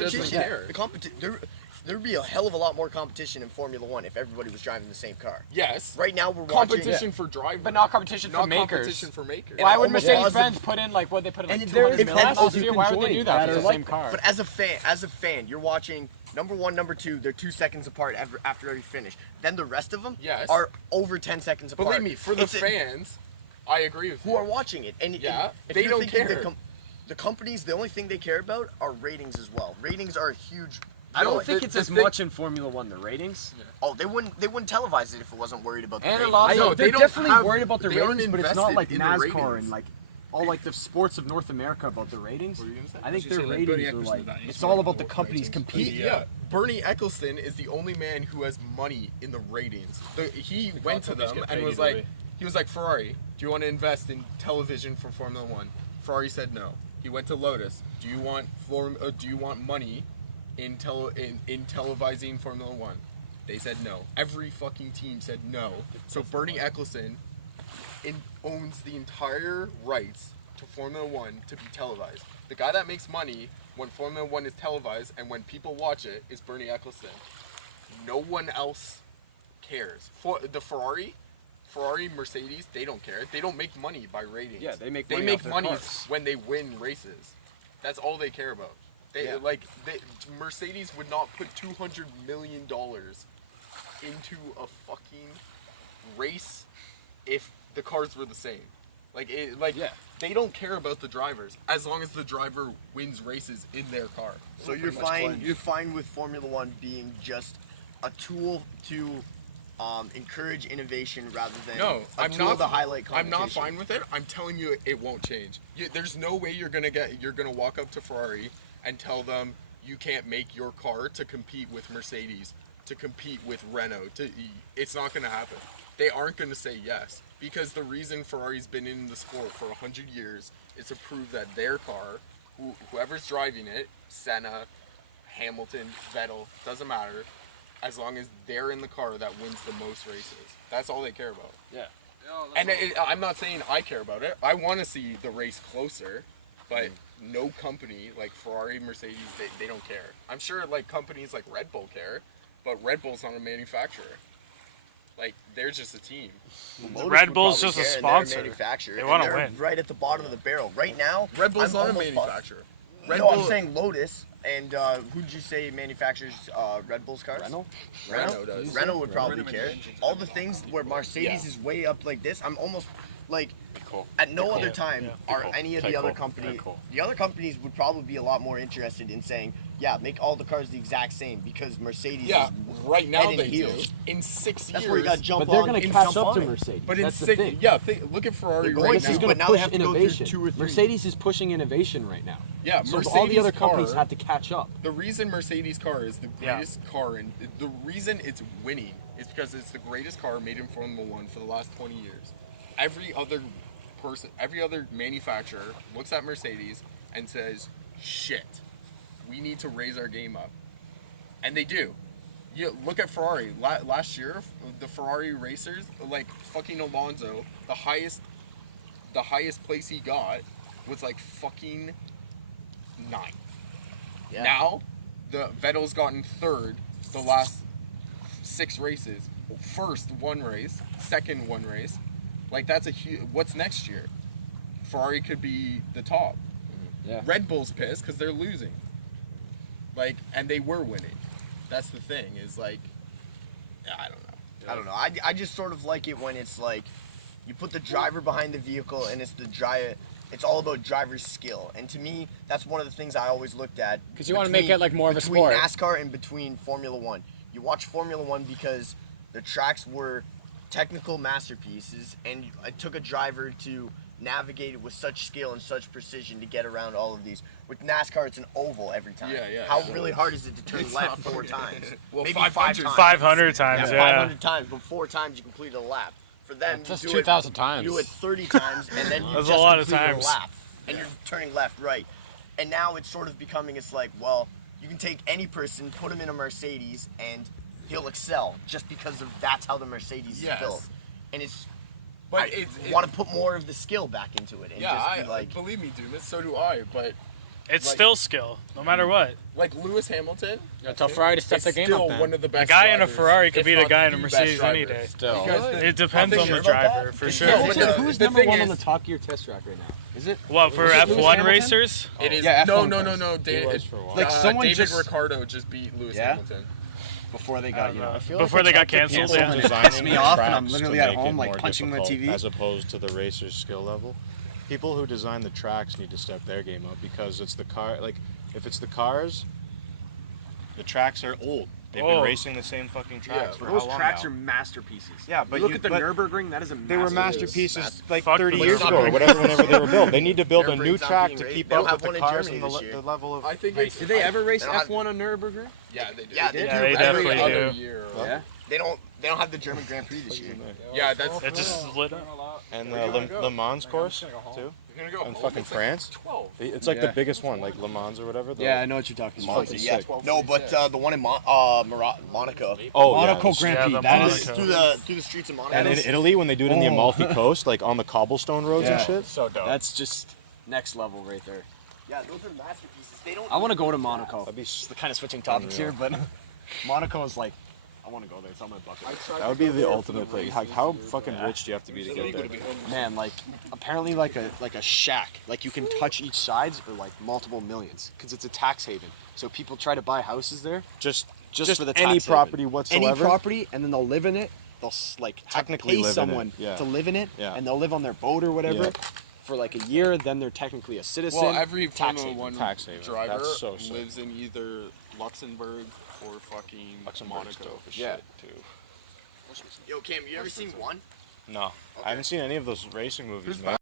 doesn't care. There'd be a hell of a lot more competition in Formula One if everybody was driving the same car. Yes. Right now we're competition for drivers, but not competition for makers. Competition for makers. Why would Mercedes-Benz put in like what they put in like 200 million last year? Why would they do that for the same car? But as a fan, you're watching number 1, number 2. They're 2 seconds apart after every finish. Then the rest of them are over 10 seconds apart. Believe me, for the fans, I agree with you. Who are watching it, and they don't care. The companies, the only thing they care about are ratings as well. Ratings are a huge. I don't think it's as much in Formula One, the ratings. Yeah. Oh, they wouldn't televise it if it wasn't worried about the ratings. No, they're definitely worried about the ratings, but it's not like NASCAR and like all like the sports of North America about the ratings. I think their ratings are like, it's all about the companies competing. Yeah, Bernie Ecclestone is the only man who has money in the ratings. He went to them and was like, Ferrari, do you want to invest in television for Formula One? Ferrari said no. He went to Lotus. Do you want money in televising Formula One? They said no. Every fucking team said no. So Bernie Ecclestone owns the entire rights to Formula One to be televised. The guy that makes money when Formula One is televised and when people watch it is Bernie Ecclestone. No one else cares. For the Ferrari, Mercedes, they don't care. They don't make money by ratings. Yeah, they make money when they win races. That's all they care about. Mercedes would not put $200 million into a fucking race if the cars were the same. They don't care about the drivers as long as the driver wins races in their car. So you're fine with Formula One being just a tool to encourage innovation rather than a tool to highlight competition. I'm not fine with it. I'm telling you, it won't change. There's no way you're gonna walk up to Ferrari and tell them you can't make your car to compete with Mercedes, to compete with Renault. It's not gonna happen. They aren't gonna say yes, because the reason Ferrari's been in the sport for 100 years is to prove that their car, whoever's driving it, Senna, Hamilton, Vettel, doesn't matter, as long as they're in the car that wins the most races. That's all they care about. Yeah. And I'm not saying I care about it. I want to see the race closer, but no company like Ferrari, Mercedes, they don't care. I'm sure like companies like Red Bull care, but Red Bull's not a manufacturer. Like, they're just a team. Red Bull's just a sponsor. They want to win. Right at the bottom of the barrel. Right now, Red Bull's not a manufacturer. I'm saying Lotus. And who'd you say manufactures Red Bull's cars? Renault does. Renault would probably care. All the things where Mercedes is way up like this, I'm almost like, at no other time are any of the other companies, the other companies would probably be a lot more interested in saying, yeah, make all the cars the exact same, because Mercedes is right now they do. In 6 years. That's where you got to jump on. But they're going to catch up to Mercedes. But that's in the thing. Look at Ferrari right this now. is going to push innovation. 2 or 3. Mercedes is pushing innovation right now. Yeah, so Mercedes all the other companies have to catch up. The reason Mercedes car is the greatest car, and the reason it's winning is because it's the greatest car made in Formula One for the last 20 years. Every other manufacturer looks at Mercedes and says, shit, we need to raise our game up. And they do. You look at Ferrari. Last year, the Ferrari racers, like fucking Alonso, the highest place he got was like fucking 9. Yeah. Now, the Vettel's gotten 3rd the last 6 races. First 1 race, second 1 race. Like, that's a huge. What's next year? Ferrari could be the top. Yeah. Red Bull's pissed because they're losing. Like, and they were winning. That's the thing. Is like, I don't know. I just sort of like it when it's like, you put the driver behind the vehicle and it's the driver. It's all about driver's skill, and to me, that's one of the things I always looked at. Because you want to make it like more of a sport. Between NASCAR and between Formula One, you watch Formula One because the tracks were technical masterpieces, and it took a driver to navigate it with such skill and such precision to get around all of these. With NASCAR, it's an oval every time. How really hard is it to turn left 4 times? Well, maybe 500 times. 500 times, but 4 times you completed a lap. For them, that's you 2,000 times. You do it 30 times, and then you that's just a lot of completed times. a lap, and you're turning left, right. And now it's sort of becoming, it's like, well, you can take any person, put him in a Mercedes, and he'll excel just because of that's how the Mercedes is built. And it's, want to put more of the skill back into it. And just be like, believe me, Dumas, so do I. But It's still skill, no matter what. Like Lewis Hamilton. Tell Ferrari to step the game up. Still one of the best. A guy in a drivers, Ferrari could if beat a not guy in a the Mercedes best any driver. day. Still. It depends on the sure about driver, that? for sure. No, but Who's the number thing one on is- the Top Gear test track right now? Is it? What, for Is it Lewis F1 Hamilton? racers? It is Yeah, no. F1 David, Like someone David just Ricciardo just beat Lewis Yeah? Hamilton. before they got Before they got canceled, canceled, yeah. and it Designing pissed me the off, and I'm tracks literally to at make home it like more punching the difficult TV. as opposed to the racer's skill level. People who design the tracks need to step their game up because it's the car. Like, if it's the cars, the tracks are old. They've been racing the same fucking tracks for Those how long tracks now? are masterpieces. Yeah, but look you- at the but Nürburgring. That is a They were masterpiece. masterpieces like Fuck 30 the years Nürburgring. ago or whatever, whenever they were built. They need to build a Nürburgring's new not track being to raced. keep They'll up have with one the in cars Germany and this year. the level of. I think it's. Did they ever race They don't have- F1 on Nürburgring? Yeah, they do. Yeah, they Yeah, do. they but Every definitely other do. year. Yeah. They don't have the German Grand Prix this year. Yeah, that's. It just lit up. And the Le Mans course too, You're gonna go in home? fucking It's like France. 12. It's like Yeah. the biggest one, like Le Mans or whatever. Yeah, I know what you're talking about. Fucking Yeah. sick. No, but the one in Monaco. Oh, Monaco yeah. Grand Prix. the That Monaco. is Through the streets of Monaco. And in Italy, when they do it in the Amalfi Coast, like on the cobblestone roads and Yeah. shit. So dope. that's just next level right there. Yeah, those are masterpieces. They don't. I want to go to Monaco. That'd be It's kind of switching topics here, but Monaco is like, I want to go there. It's on my bucket list. That would be the ultimate place. How fucking rich do you have to be to get there? Man, like apparently like a shack. Like you can touch each sides for like multiple millions because it's a tax haven. So people try to buy houses there Just just for the any tax property haven. whatsoever. Any property, and then they'll live in it. They'll Technically pay live in it, someone yeah. to live in it, Yeah. and they'll live on their boat or whatever Yeah. for like a year. Then they're technically a citizen. Well, every tax Formula haven. One Tax haven. driver That's so sick. lives in either Luxembourg or fucking Luxembourg's Monaco. dope as Yeah. shit, too. Yo, Cam, you ever seen one? No, I haven't seen any of those racing movies, man.